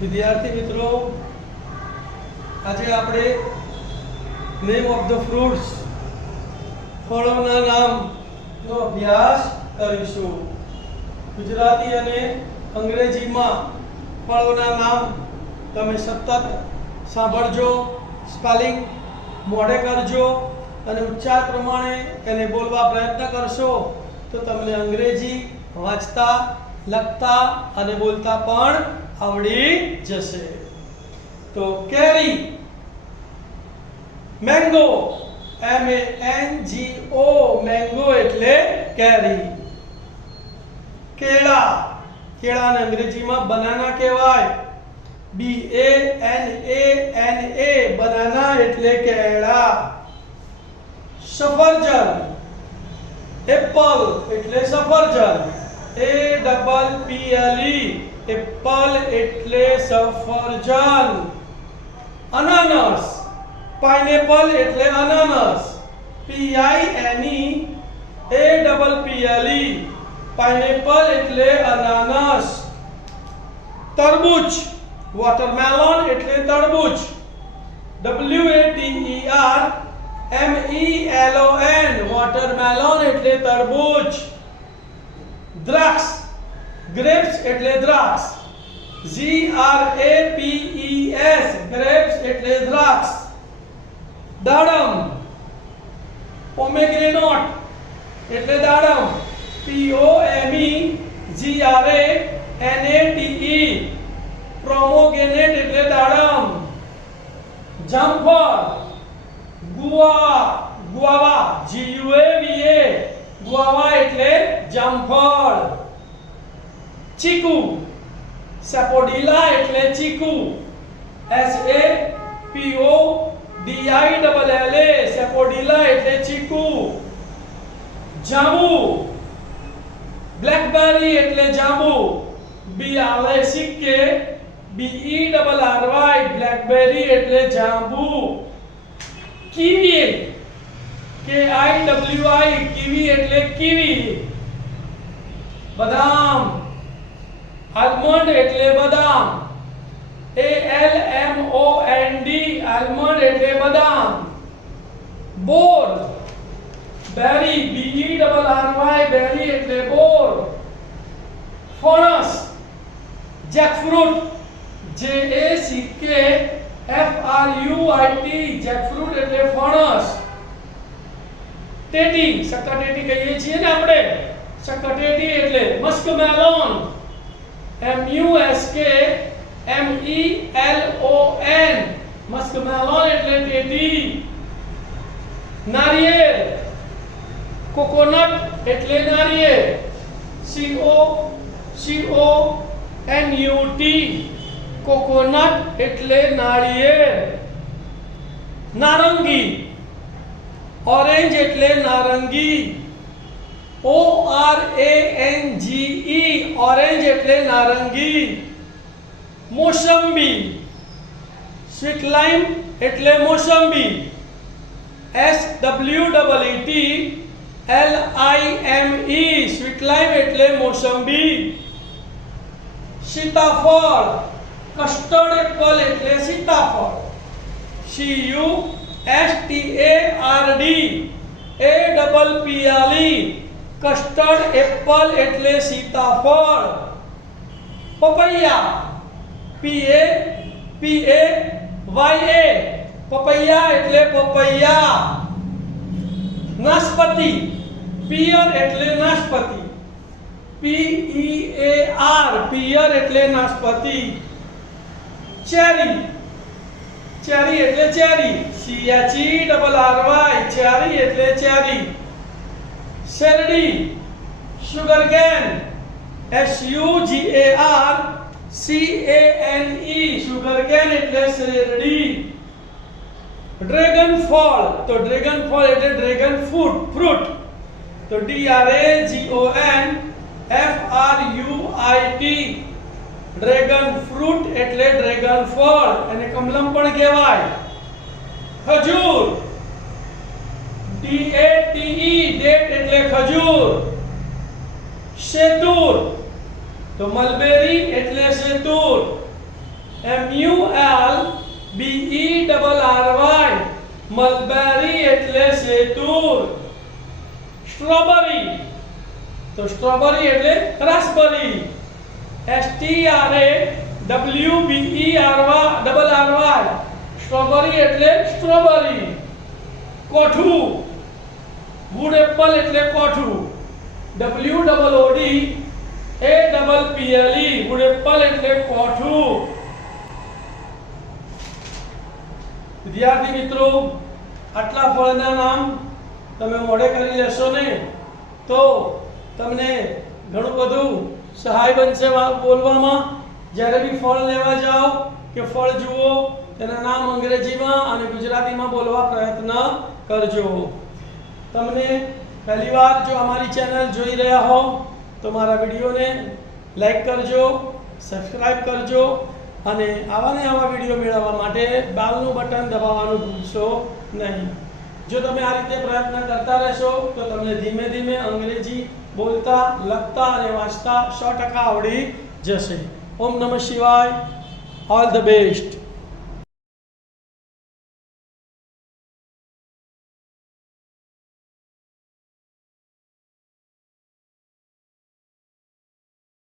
વિદ્યાર્થી મિત્રો, આજે આપણે નેમ ઓફ ધ ફ્રૂટ્સ ફળોના નામનો અભ્યાસ કરીશું. ગુજરાતી અને અંગ્રેજીમાં ફળોના નામ તમે સતત સાંભળજો, સ્પેલિંગ મોઢે કરજો અને ઉચ્ચાર પ્રમાણે એને બોલવા પ્રયત્ન કરશો તો તમને અંગ્રેજી વાંચતા, લખતા અને બોલતા પણ આવડી જશે. તો કેરી, મેંગો, MANGO, મેંગો એટલે કેરી. કેળા, કેળાને અંગ્રેજીમાં બનાના કહેવાય. BANANA, બનાના એટલે કેળા. સફરજન, એપલ એટલે સફરજન. APPLE, એપલ એટલે સફરજન. અનાનસ, પાઇનેપલ એટલે અનાનસ. PINEAPPLE, પાઇનેપલ એટલે અનાનસ. તરબૂચ, વોટરમેલોન એટલે તરબૂચ. WATERMELON, વોટરમેલોન એટલે તરબૂચ. દ્રાક્ષ, ગ્રેપ્સ એટલે દ્રાક્ષ. GRAPES, ગ્રેપ્સ એટલે દ્રાક્ષ. દાડમ, પોમેગ્રેનેટ એટલે દાડમ. POMEGRANATE, પ્રોમોગ્રેનેટ એટલે દાડમ. જામફળ, ગુઆવા, ગુઆવા, GUAVA, ગુઆવા એટલે જામફળ. ચીકુ, સેપોડિલા એટલે ચીકુ. SAPODILLA, સેપોડિલા એટલે ચીકુ. જાંબુ, બ્લેકબેરી એટલે જાંબુ. BLACK, બ્લેકબેરી એટલે જાંબુ. કીવી, KIWI, કીવી એટલે કીવી. બદામ, આલમંડ એટલે બદામ. ALMOND, આલમંડ એટલે બદામ. બોર, બેરી, BERRY, બેરી એટલે બોર. ફણસ, જેકફ્રૂટ, JACKFRUIT, જેકફ્રૂટ એટલે ફણસ. ટેટી, સક્કરટેટી કહીએ છીએ ને આપણે, સક્કરટેટી એટલે મસ્કમેલોન. MUSKMELON, મસ્કમેલોન એટલે ટેટી. નારિયેળ, કોકોનટ એટલે નારિયેળ. COCONUT, કોકોનટ એટલે નારિયેળ. નારંગી, ઓરેન્જ એટલે નારંગી. ORANGE, ઓરેન્જ એટલે નારંગી. મોસંબી, સ્વીટ લાઇમ એટલે મોસંબી. SWEETLIME, સ્વીટ લાઇમ એટલે મોસંબી. સીતાફળ, કસ્ટર્ડ એપલ એટલે સીતાફળ. CUSTARD, કસ્ટર્ડ એપલ એટલે સીતાફળ. પપૈયા, PAPAYA, પપૈયા એટલે પપૈયા. નાશપતિ, પિયર એટલે નાશપતિ. PEAR, પિયર એટલે નાશપતિ. ચેરી, ચેરી એટલે ચેરી. CHERRY, ચેરી એટલે ચેરી. શેરડી, સુગરકેન, SUGARCANE, સુગરકેન એટલે શેરડી. ડ્રેગન ફળ, તો ડ્રેગન ફળ એટલે ડ્રેગન ફ્રૂટ. તો DRAGON FRUIT, ડ્રેગન ફ્રૂટ એટલે ડ્રેગન ફળ. અને કમલમ પણ કહેવાય. ખજૂર, DATE, ડેટ એટલે ખજૂર. શેતુર, તો મલબેરી એટલે શેતુર. MULBERRY મલબેરી એટલે સેતુર. સ્ટ્રોબેરી તો સ્ટ્રોબેરી એટલે રાસબેરી. STRAWBERRY સ્ટ્રોબેરી એટલે સ્ટ્રોબેરી. કોઠું વુડ એપલ એટલે કોઠું. WOODAPPLE વુડ એપલ એટલે કોઠું. વિદ્યાર્થી મિત્રો, આટલા ફળના નામ તમે મોઢે કરી લેશો ને તો તમને ઘણું બધું સહાય બનશે બોલવામાં. જ્યારે બી ફળ લેવા જાઓ કે ફળ જુઓ તેના નામ અંગ્રેજીમાં અને ગુજરાતીમાં બોલવા પ્રયત્ન કરજો. તમને પહેલીવાર જો અમારી ચેનલ જોઈ રહ્યા હો તો મારા વિડીયોને લાઈક કરજો, સબસ્ક્રાઇબ કરજો અને આવા ને આવા વિડીયો મેળવવા માટે બેલનું બટન દબાવવાનું ભૂલશો નહીં. જો તમે આ રીતે પ્રયત્ન કરતા રહેશો તો તમને ધીમે ધીમે અંગ્રેજી બોલતા, લખતા અને વાંચતા 100% આવડી જશે. ઓમ નમઃ શિવાય. All the best.